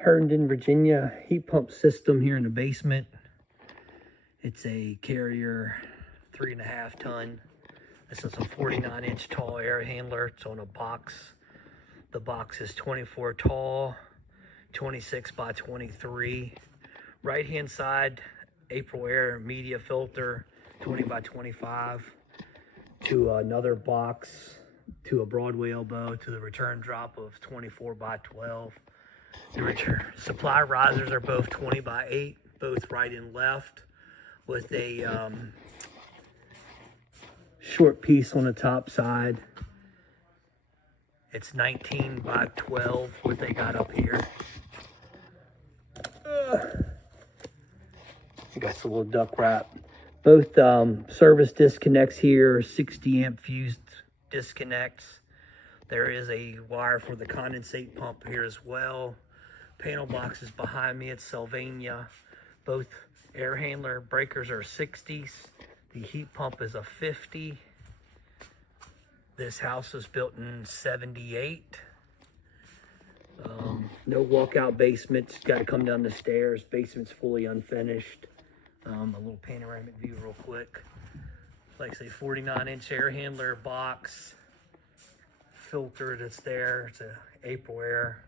Herndon, Virginia heat pump system here in the basement. It's a Carrier 3.5 ton. This is a 49-inch tall air handler. It's on a box. The box is 24 tall, 26 by 23. Right hand side, April Air media filter, 20 by 25. To another box, to a Broadway elbow, to the return drop of 24 by 12. The return supply risers are both 20 by 8, both right and left, with a short piece on the top side. It's 19 by 12, what they got up here. Got some little duct wrap. Both service disconnects here, 60 amp fused disconnects. There is a wire for the condensate pump here as well. Panel box is behind me. It's Sylvania. Both air handler breakers are 60s. The heat pump is a 50. This house was built in 78. No walkout basement. Got to come down the stairs. Basement's fully unfinished. A little panoramic view real quick. Like I say, 49-inch air handler box. Filter that's there. It's a April Air.